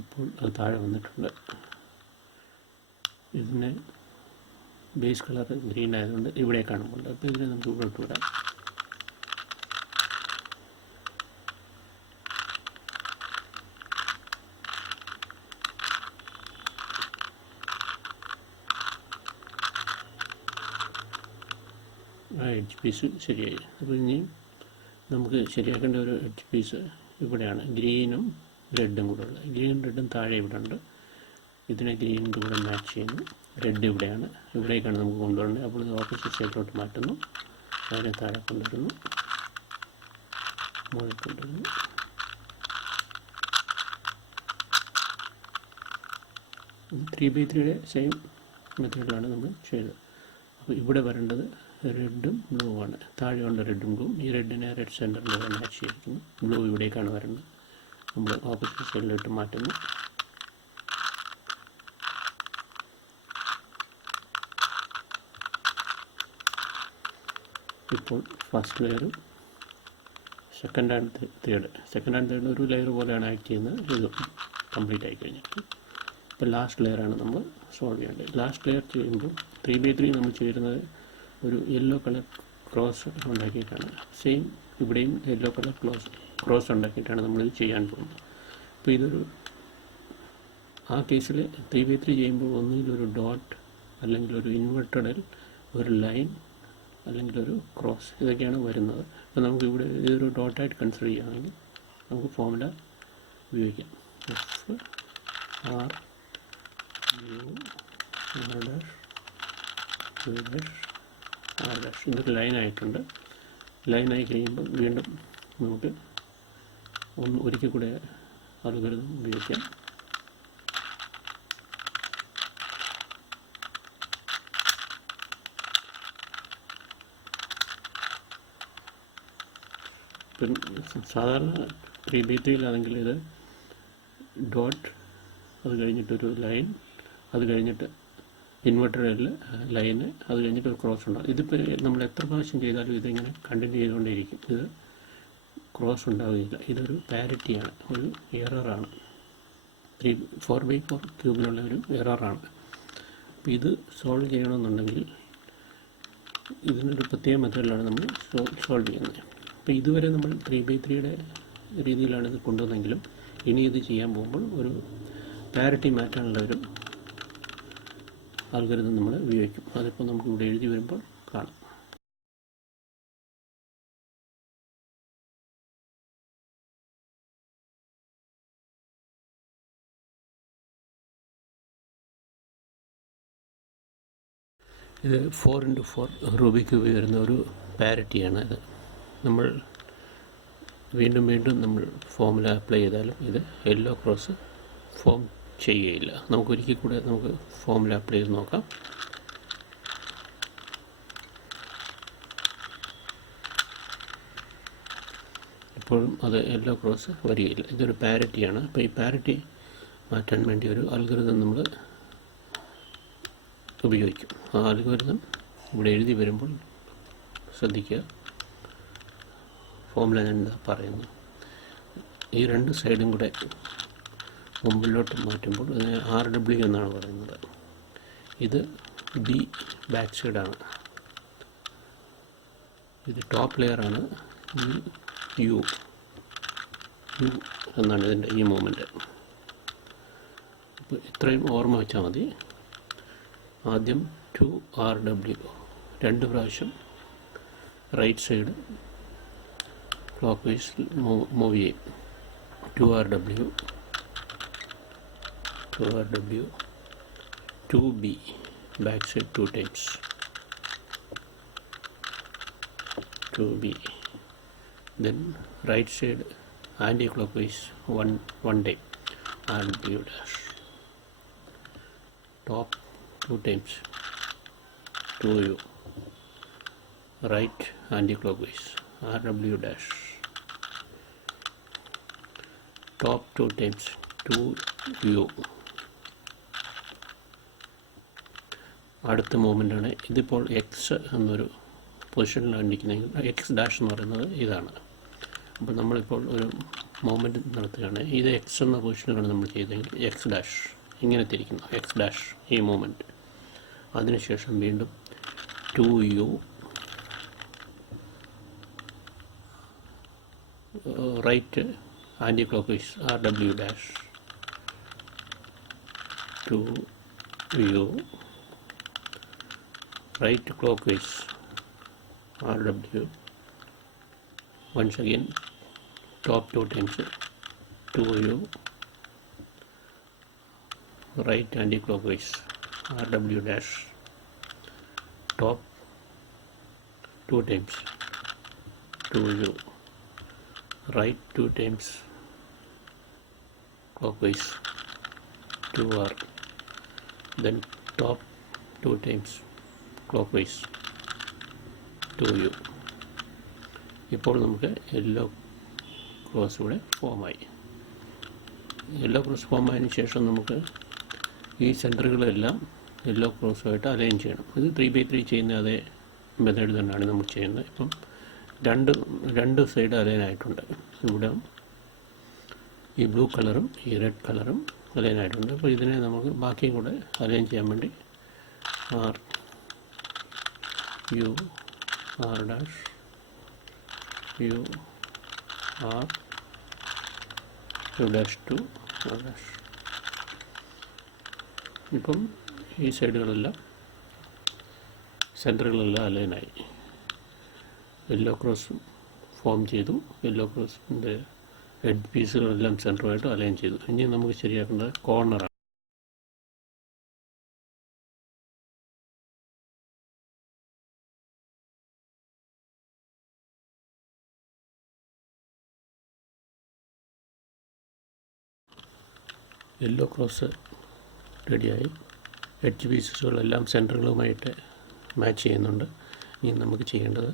ഇപ്പോൾ അത് താഴെ വന്നിട്ടുണ്ട്. ഇതിനെ ബേസ് കളർ ഗ്രീൻ ആയതുകൊണ്ട് ഇവിടെ കാണുന്നുണ്ട്. അപ്പോൾ ഇതിനെ നമുക്ക് ഇവിടോട്ട് വിടാം. ആ എഡ്ജ് പീസ് ശരിയായി. അപ്പോൾ ഇനി നമുക്ക് ശരിയാക്കേണ്ട ഒരു എഡ്ജ് പീസ് ഇവിടെയാണ്, ഗ്രീനും റെഡും കൂടെ ഉള്ളത്. ഗ്രീനും റെഡും താഴെ ഇവിടെ ഉണ്ട്. ഇതിനെ ഗ്രീനിൻ്റെ കൂടെ മാച്ച് ചെയ്യുന്നു. റെഡ് ഇവിടെയാണ്, ഇവിടേക്കാണ് നമുക്ക് കൊണ്ടുവരേണ്ടത്. അപ്പോൾ ഇത് ഓപ്പോസിറ്റ് സൈഡിലോട്ട് മാറ്റുന്നു, അതിനെ താഴെ കൊണ്ടുവരുന്നു, മുകളിൽ കൊണ്ടുവരുന്നു. ഇത് 3x3 സെയിം മെത്തേഡിലാണ് നമ്മൾ ചെയ്തത്. അപ്പോൾ ഇവിടെ വരേണ്ടത് റെഡും ബ്ലൂ ആണ്. താഴെയുണ്ട് റെഡും ബ്ലൂ. ഈ റെഡിനെ റെഡ് സെൻറ്ററിൻ്റെ കൂടെ മാച്ച് ചെയ്തിരിക്കുന്നു. ബ്ലൂ ഇവിടേക്കാണ് വരേണ്ടത്. നമ്മൾ ഓപ്പോസിറ്റ് സൈഡിലോട്ട് മാറ്റുന്നു. ഇപ്പോൾ first layer second and third ഒരു ലെയർ പോലെയാണ് ആക്ട് ചെയ്യുന്നത്. ഇത് കംപ്ലീറ്റ് ആയി കഴിഞ്ഞിട്ട് ഇപ്പോൾ ലാസ്റ്റ് ലെയറാണ് നമ്മൾ സോൾവ് ചെയ്യേണ്ടത്. ലാസ്റ്റ് ലെയർ ചെയ്യുമ്പോൾ 3x3 നമ്മൾ ചേരുന്നത് ഒരു യെല്ലോ കളർ ക്രോസ് ഉണ്ടാക്കിയിട്ടാണ്. സെയിം ഇവിടെയും യെല്ലോ കളർ ക്രോസ് ഉണ്ടാക്കിയിട്ടാണ് നമ്മളിത് ചെയ്യാൻ പോകുന്നത്. അപ്പോൾ ഇതൊരു ആ കേസിൽ 3x3 ചെയ്യുമ്പോൾ ഒന്നുകിൽ ഒരു ഡോട്ട്, അല്ലെങ്കിൽ ഒരു ഇൻവെർട്ടഡ് ഒരു ലൈൻ, അല്ലെങ്കിൽ ഒരു ക്രോസ്, ഇതൊക്കെയാണ് വരുന്നത്. അപ്പോൾ നമുക്ക് ഇവിടെ ഇതൊരു ഡോട്ടായിട്ട് കൺസിഡർ ചെയ്യുകയാണെങ്കിൽ നമുക്ക് ഫോർമുല ഉപയോഗിക്കാം. F R U R dash U dash R dash. ഇതൊരു ലൈനായിട്ടുണ്ട്. ലൈനായി കഴിയുമ്പോൾ വീണ്ടും നമുക്ക് ഒരിക്കൽ കൂടെ അൽഗോരിതം ഉപയോഗിക്കാം. സാധാരണ 3x3 ഇത് ഡോട്ട്, അത് കഴിഞ്ഞിട്ടൊരു ലൈൻ, അത് കഴിഞ്ഞിട്ട് ഇൻവെർട്ടറിൽ ലൈന്, അത് കഴിഞ്ഞിട്ട് ഒരു ക്രോസ് ഉണ്ടാകും. ഇതിപ്പോൾ നമ്മൾ എത്ര പ്രാവശ്യം ചെയ്താലും ഇതിങ്ങനെ കണ്ടിന്യൂ ചെയ്തുകൊണ്ടേയിരിക്കും. ഇത് ക്രോസ് ഉണ്ടാവുകയില്ല. ഇതൊരു പാരിറ്റിയാണ്, ഒരു എററാണ്. 4x4 ക്യൂബിലുള്ള ഒരു എററാണ്. അപ്പോൾ ഇത് സോൾവ് ചെയ്യണമെന്നുണ്ടെങ്കിൽ ഇതിനൊരു പ്രത്യേക മെത്തേഡിലാണ് നമ്മൾ സോൾവ് ചെയ്യുന്നത്. അപ്പോൾ ഇതുവരെ നമ്മൾ 3x3 രീതിയിലാണ് ഇത് കൊണ്ടുവന്നെങ്കിലും ഇനി ഇത് ചെയ്യാൻ പോകുമ്പോൾ ഒരു പാരിറ്റി മാറ്റാനുള്ള ഒരു അൽഗോരിതം നമ്മൾ ഉപയോഗിക്കും. അതിപ്പോൾ നമുക്ക് ഇവിടെ എഴുതി വരുമ്പോൾ കാണാം. ഇത് 4x4 റൂബിക് ക്യൂബ് വരുന്ന ഒരു പാരിറ്റിയാണ്. ഇത് നമ്മൾ വീണ്ടും നമ്മൾ ഫോർമുല അപ്ലൈ ചെയ്താലും ഇത് യെല്ലോ ക്രോസ് ഫോം ചെയ്യുകയില്ല. നമുക്കൊരിക്കൽ കൂടെ നമുക്ക് ഫോർമുല അപ്ലൈ ചെയ്ത് നോക്കാം. ഇപ്പോഴും അത് യെല്ലോ ക്രോസ് വരികയില്ല. ഇതൊരു പാരിറ്റിയാണ്. അപ്പോൾ ഈ പാരിറ്റി മാറ്റാൻ വേണ്ടി ഒരു അൽഗോരിതം നമ്മൾ ഉപയോഗിക്കും. ആ അൽഗോരിതം ഇവിടെ എഴുതി വരുമ്പോൾ ശ്രദ്ധിക്കുക. ഫോർമുല ഞാൻ എന്താ പറയുന്നത്, ഈ രണ്ട് സൈഡും കൂടെ മുമ്പിലോട്ട് മാറ്റുമ്പോൾ അതിന് RW എന്നാണ് പറയുന്നത്. ഇത് ബി ബാക്ക് സൈഡാണ്, ഇത് ടോപ്പ് ലെയറാണ്. ഈ യു എന്നാണ് ഇതിൻ്റെ ഈ മൂവ്മെൻറ്റ്. അപ്പോൾ ഇത്രയും ഓർമ്മ വെച്ചാൽ മതി. ആദ്യം 2RW, 2 പ്രാവശ്യം right side clockwise move ചെയ്യും. 2RW 2B back side 2 times 2B, then right side anti-clockwise one time RW dash, top 2 times 2U, right anti-clockwise RW dash, top 2 times 2U. അടുത്ത മൂവ്മെൻ്റാണ്. ഇതിപ്പോൾ എക്സ് എന്നൊരു പൊസിഷനിലാണ് ഇരിക്കുന്നതെങ്കിൽ എക്സ് ഡാഷ് എന്ന് പറയുന്നത് ഇതാണ്. അപ്പോൾ നമ്മളിപ്പോൾ ഒരു മൂവ്മെൻറ്റ് നടത്തുകയാണ്. ഇത് എക്സ് എന്ന പൊസിഷനിലാണ് നമ്മൾ ചെയ്തതെങ്കിൽ എക്സ് ഡാഷ് ഇങ്ങനെ തിരിക്കുന്നു, എക്സ് ഡാഷ് ഈ മൂവ്മെൻറ്റ്. അതിനുശേഷം വീണ്ടും 2U, right anticlockwise RW dash 2U, right clockwise RW, once again top 2 times 2U, right anti-clockwise RW dash, top 2 times 2U, right 2 times clockwise 2R, then top 2 times clockwise 2U. ഇപ്പോൾ നമുക്ക് യെല്ലോ ക്രോസ് ഇവിടെ ഫോമായി. യെല്ലോ ക്രോസ് ഫോം ആയതിനു ശേഷം നമുക്ക് ഈ സെൻറ്ററുകളെല്ലാം യെല്ലോ ക്രോസുമായിട്ട് അലൈൻ ചെയ്യണം. ഇത് 3x3 ചെയ്യുന്ന അതേ മെത്തേഡ് തന്നെയാണ് നമ്മൾ ചെയ്യുന്നത്. ഇപ്പം രണ്ട് സൈഡ് അലൈൻ ആയിട്ടുണ്ട്. ഇവിടെ ഈ ബ്ലൂ കളറും ഈ റെഡ് കളറും അലൈൻ ആയിട്ടുണ്ട്. അപ്പോൾ ഇതിനെ നമുക്ക് ബാക്കിയും കൂടെ അലൈൻ ചെയ്യാൻ വേണ്ടി R U R dash U R U dash two R dash. ഇപ്പം ഈ സൈഡുകളെല്ലാം സെൻറ്ററുകളെല്ലാം അലൈനായി. യെല്ലോ ക്രോസ് ഫോം ചെയ്തു. യെല്ലോ ക്രോസിൻ്റെ എഡ്ജ് പീസുകളെല്ലാം സെൻറ്ററുമായിട്ട് അലൈൻ ചെയ്തു. ഇനി നമുക്ക് ശരിയാക്കേണ്ടത് കോർണറാണ്. യെല്ലോ ക്രോസ് റെഡിയായി. എഡ്ജ് പീസുകളെല്ലാം സെൻറ്ററുകളുമായിട്ട് മാച്ച് ചെയ്യുന്നുണ്ട്. ഇനി നമുക്ക് ചെയ്യേണ്ടത്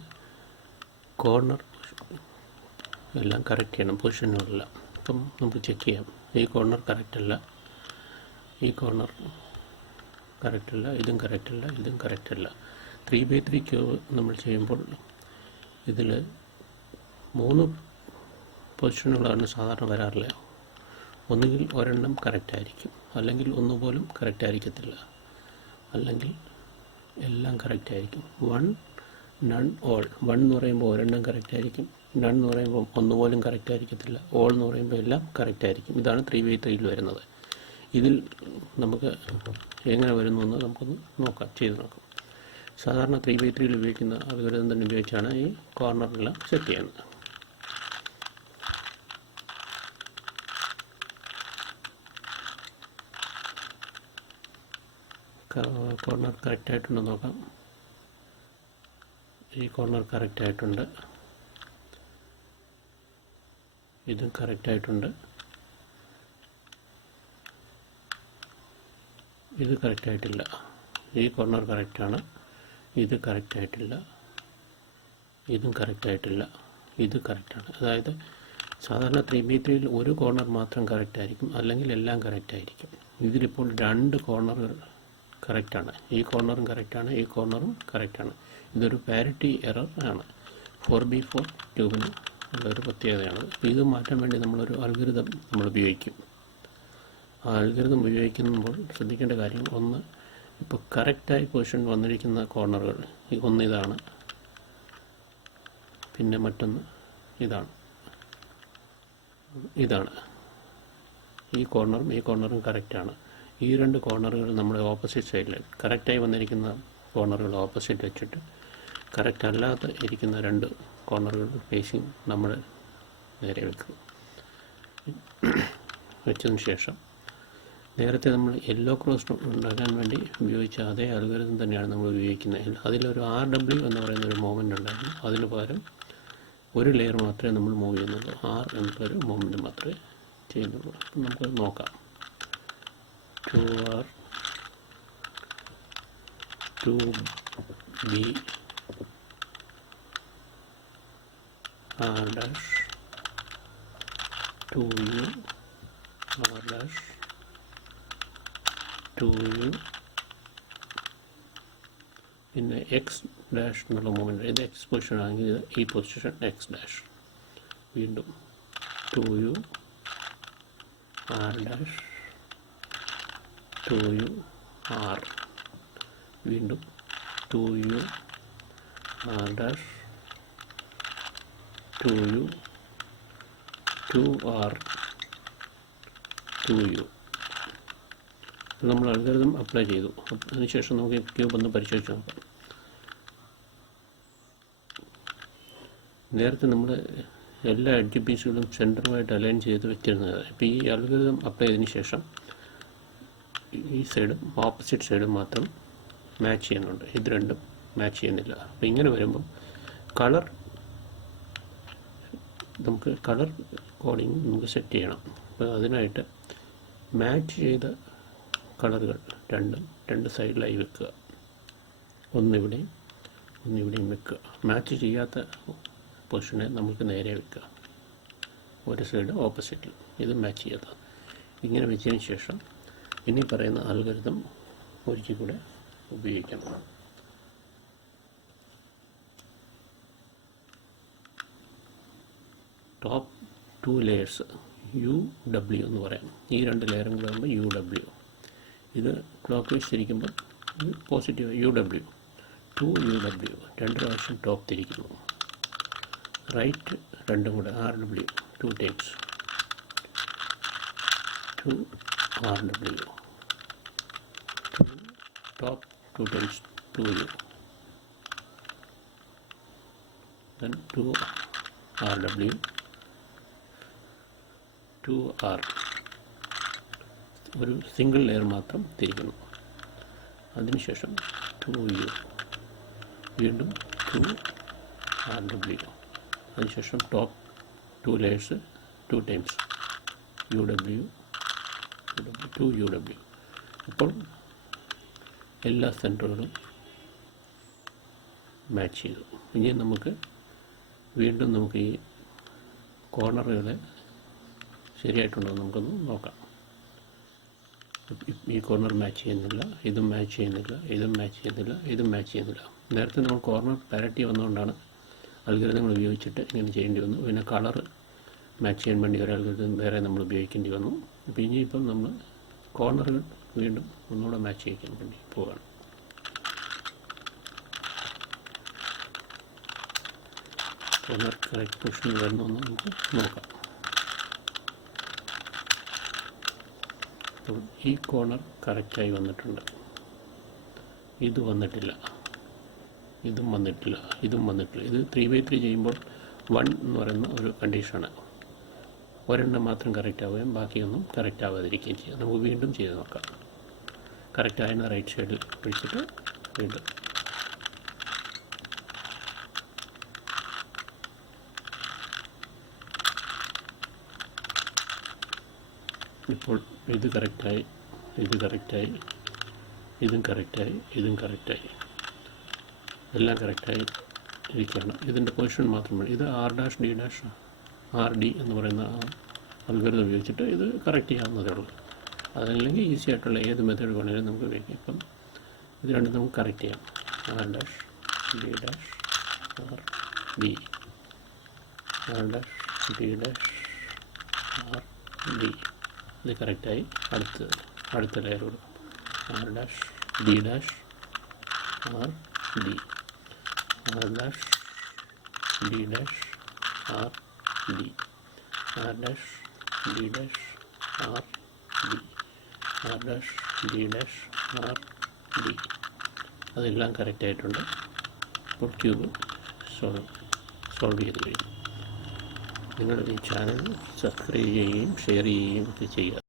കോർണർ എല്ലാം കറക്റ്റ് ചെയ്യണം, പൊസിഷനുകളെല്ലാം. അപ്പം നമുക്ക് ചെക്ക് ചെയ്യാം. ഈ കോർണർ കറക്റ്റല്ല, ഈ കോർണർ കറക്റ്റല്ല, ഇതും കറക്റ്റല്ല, ഇതും കറക്റ്റല്ല. 3x3 ക്യൂബ് നമ്മൾ ചെയ്യുമ്പോൾ ഇതിൽ 3 പൊസിഷനുകളാണ് സാധാരണ വരാറില്ല. ഒന്നുകിൽ ഒരെണ്ണം കറക്റ്റായിരിക്കും, അല്ലെങ്കിൽ ഒന്നുപോലും കറക്റ്റായിരിക്കത്തില്ല, അല്ലെങ്കിൽ എല്ലാം കറക്റ്റായിരിക്കും. One none all. വൺ എന്ന് പറയുമ്പോൾ ഒരെണ്ണം കറക്റ്റായിരിക്കും, നൺ എന്ന് പറയുമ്പോൾ ഒന്നുപോലും കറക്റ്റായിരിക്കത്തില്ല, ഓൾ എന്ന് പറയുമ്പോൾ എല്ലാം കറക്റ്റായിരിക്കും. ഇതാണ് 3x3 വരുന്നത്. ഇതിൽ നമുക്ക് എങ്ങനെ വരുന്നു എന്ന് നമുക്കൊന്ന് നോക്കാം, ചെയ്ത് നോക്കാം. സാധാരണ 3x3 ഉപയോഗിക്കുന്ന അൽഗോരിതം തന്നെ ഉപയോഗിച്ചാണ് ഈ കോർണറെല്ലാം സെറ്റ് ചെയ്യുന്നത്. കോർണർ കറക്റ്റായിട്ടുണ്ടോ നോക്കാം. ഈ കോർണർ കറക്റ്റായിട്ടുണ്ട്, ഇതും കറക്റ്റായിട്ടുണ്ട്, ഇത് കറക്റ്റായിട്ടില്ല. ഈ കോർണർ കറക്റ്റാണ്, ഇത് കറക്റ്റായിട്ടില്ല, ഇതും കറക്റ്റായിട്ടില്ല, ഇത് കറക്റ്റാണ്. അതായത് സാധാരണ 3x3 ഒരു കോർണർ മാത്രം കറക്റ്റായിരിക്കും, അല്ലെങ്കിൽ എല്ലാം കറക്റ്റായിരിക്കും. ഇതിലിപ്പോൾ 2 കോർണറുകൾ കറക്റ്റാണ്. ഈ കോർണറും കറക്റ്റാണ്, ഈ കോർണറും കറക്റ്റാണ്. ഇതൊരു പാരിറ്റി എറർ ആണ്. 4x4 ക്യൂബിന് ഉള്ളൊരു പ്രത്യേകതയാണ്. ഇത് മാറ്റാൻ വേണ്ടി നമ്മളൊരു അൽഗോരിതം നമ്മൾ ഉപയോഗിക്കും. ആ അൽഗോരിതം ഉപയോഗിക്കുമ്പോൾ ശ്രദ്ധിക്കേണ്ട കാര്യം, ഒന്ന്, ഇപ്പോൾ കറക്റ്റായി പൊസിഷൻ വന്നിരിക്കുന്ന കോർണറുകൾ ഒന്ന് ഇതാണ്, പിന്നെ മറ്റൊന്ന് ഇതാണ്. ഈ കോർണറും കറക്റ്റാണ്. ഈ 2 കോർണറുകൾ നമ്മുടെ ഓപ്പോസിറ്റ് സൈഡിൽ കറക്റ്റായി വന്നിരിക്കുന്ന കോർണറുകൾ ഓപ്പോസിറ്റ് വെച്ചിട്ട് കറക്റ്റ് അല്ലാതെ ഇരിക്കുന്ന 2 കോർണറുകൾ ഫേസിങ് നമ്മൾ നേരെ വെച്ചതിന് ശേഷം നേരത്തെ നമ്മൾ യെല്ലോ ക്രോസ് ഉണ്ടാക്കാൻ വേണ്ടി ഉപയോഗിച്ച അതേ അൽഗോരിതം തന്നെയാണ് നമ്മൾ ഉപയോഗിക്കുന്നത്. അതിലൊരു RW എന്ന് പറയുന്ന ഒരു മൂവ്മെൻ്റ് ഉണ്ടായിരുന്നു. അതിന് പകരം ഒരു ലെയർ മാത്രമേ നമ്മൾ മൂവ് ചെയ്യുന്നുള്ളൂ. R എന്നൊരു മൂവ്മെൻറ്റ് മാത്രമേ ചെയ്യുന്നുള്ളൂ. അപ്പം നമുക്ക് നോക്കാം. 2R 2B R dash 2U R dash 2U പിന്നെ X ഡാഷ് എന്നുള്ള മൂവ്മെൻറ്റ്. ഇത് X പൊസിഷൻ ആണെങ്കിൽ ഈ പൊസിഷൻ X ഡാഷ്. വീണ്ടും 2U R dash 2U R. വീണ്ടും 2U R dash 2U 2R 2U. നമ്മൾ അൽഗോരിതം അപ്ലൈ ചെയ്തു. അതിനുശേഷം നമുക്ക് ക്യൂബ് ഒന്ന് പരിശോധിച്ച് നോക്കാം. നേരത്തെ നമ്മൾ എല്ലാ എഡ്ജ് പീസുകളും സെൻറ്ററുമായിട്ട് അലൈൻ ചെയ്ത് വെച്ചിരുന്നത്. ഇപ്പോൾ ഈ അൽഗോരിതം അപ്ലൈ ചെയ്തതിന് ശേഷം ഈ സൈഡും ഓപ്പോസിറ്റ് സൈഡും മാത്രം മാച്ച് ചെയ്യുന്നുണ്ട്, ഇത് രണ്ടും മാച്ച് ചെയ്യുന്നില്ല. അപ്പോൾ ഇങ്ങനെ വരുമ്പം നമുക്ക് കളർ കോഡിങ് നമുക്ക് സെറ്റ് ചെയ്യണം. അപ്പോൾ അതിനായിട്ട് മാച്ച് ചെയ്ത കളറുകൾ രണ്ട് സൈഡിലായി വെക്കുക. ഒന്നിവിടെയും വെക്കുക. മാച്ച് ചെയ്യാത്ത പൊസിഷനെ നമുക്ക് നേരെ വെക്കുക, ഒരു സൈഡ് ഓപ്പോസിറ്റിൽ. ഇത് മാച്ച് ചെയ്യാത്ത. ഇങ്ങനെ വെച്ചതിന് ശേഷം ഇനി പറയുന്ന അൽഗോരിതം ഒരിക്കൽ കൂടെ ഉപയോഗിക്കണം. ടോപ്പ് 2 ലെയേഴ്സ് യു ഡബ്ല്യു എന്ന് പറയാം. ഈ 2 ലെയറും കൂടെ ആകുമ്പോൾ യു ഡബ്ല്യു. ഇത് ക്ലോക്ക് വൈസ് തിരിക്കുമ്പോൾ positive U W 2 U W 2 പ്രാവശ്യം ടോപ്പ് തിരിക്കുന്നു. റൈറ്റ് 2 കൂടെ R W 2 times 2 R W 2 top 2 times 2 U then 2 RW 2 R ഒരു സിംഗിൾ ലെയർ മാത്രം തിരിക്കുന്നു. അതിനുശേഷം 2 U വീണ്ടും 2 RW അതിനുശേഷം top 2 layers 2 times UW 2 UW. അപ്പോൾ എല്ലാ സെൻറ്ററുകളും മാച്ച് ചെയ്തു. ഇനി നമുക്ക് വീണ്ടും നമുക്ക് ഈ കോർണറുകളെ ശരിയായിട്ടുണ്ടോ നമുക്കൊന്ന് നോക്കാം. ഈ കോർണർ മാച്ച് ചെയ്യുന്നില്ല, ഇതും മാച്ച് ചെയ്യുന്നില്ല, ഇതും മാച്ച് ചെയ്യുന്നില്ല, ഇതും മാച്ച് ചെയ്യുന്നില്ല. നേരത്തെ നമ്മൾ കോർണർ പാരിറ്റി വന്നുകൊണ്ടാണ് അൽഗോരിതങ്ങൾ ഉപയോഗിച്ചിട്ട് ഇങ്ങനെ ചെയ്യേണ്ടി വന്നു. പിന്നെ കളർ മാച്ച് ചെയ്യാൻ വേണ്ടി ഒരു അൽഗോരിതം വേറെ നമ്മൾ ഉപയോഗിക്കേണ്ടി വന്നു. അപ്പോൾ ഇനിയിപ്പം നമ്മൾ കോർണറുകൾ വീണ്ടും ഒന്നുകൂടെ മാച്ച് ചെയ്യിക്കാൻ വേണ്ടി പോവുകയാണ്. കോർണർ കറക്റ്റ് പൊസിഷനിൽ വരുന്നതെന്ന് നമുക്ക് നോക്കാം. അപ്പോൾ ഈ കോർണർ കറക്റ്റായി വന്നിട്ടുണ്ട്. ഇത് വന്നിട്ടില്ല, ഇതും വന്നിട്ടില്ല, ഇതും വന്നിട്ടില്ല. ഇത് 3/3 ചെയ്യുമ്പോൾ 1 എന്ന് പറയുന്ന ഒരു കണ്ടീഷനാണ്. ഒരെണ്ണം മാത്രം കറക്റ്റ് ആവുകയും ബാക്കിയൊന്നും കറക്റ്റ് ആവാതിരിക്കുകയും ചെയ്യാം. നമുക്ക് വീണ്ടും ചെയ്ത് നോക്കാം. കറക്റ്റായെന്ന് റൈറ്റ് സൈഡിൽ പിടിച്ചിട്ട് വീണ്ടും ഇപ്പോൾ ഇത് കറക്റ്റായി, ഇത് കറക്റ്റായി, ഇതും കറക്റ്റായി, ഇതും കറക്റ്റായി, എല്ലാം കറക്റ്റായി ഇരിക്കുകയാണ്. ഇതിൻ്റെ പൊസിഷൻ മാത്രമാണ്. ഇത് R', D' എന്ന് പറയുന്ന അൽഗോരിതം ഉപയോഗിച്ചിട്ട് ഇത് കറക്റ്റ് ചെയ്യാവുന്നതേ ഉള്ളൂ. അതല്ലെങ്കിൽ ഈസി ആയിട്ടുള്ള ഏത് മെത്തേഡ് വേണമെങ്കിലും നമുക്ക് ഉപയോഗിക്കാം. ഇപ്പം ഇത് രണ്ടും നമുക്ക് കറക്റ്റ് ചെയ്യാം. R', D', R, D, R', D', R, D. ഇത് കറക്റ്റായി അടുത്ത ലെയർ കൊടുക്കും. R', D', R, D, R', D', R, D, R, D, R', D', R, D', R, D. അതെല്ലാം കറക്റ്റായിട്ടുണ്ട്. ഇപ്പോൾ ക്യൂബ് സോൾവ് ചെയ്ത് കഴിഞ്ഞു. നിങ്ങളുടെ ഈ ചാനൽ സബ്സ്ക്രൈബ് ചെയ്യുകയും ഷെയർ ചെയ്യുകയും ഒക്കെ ചെയ്യുക.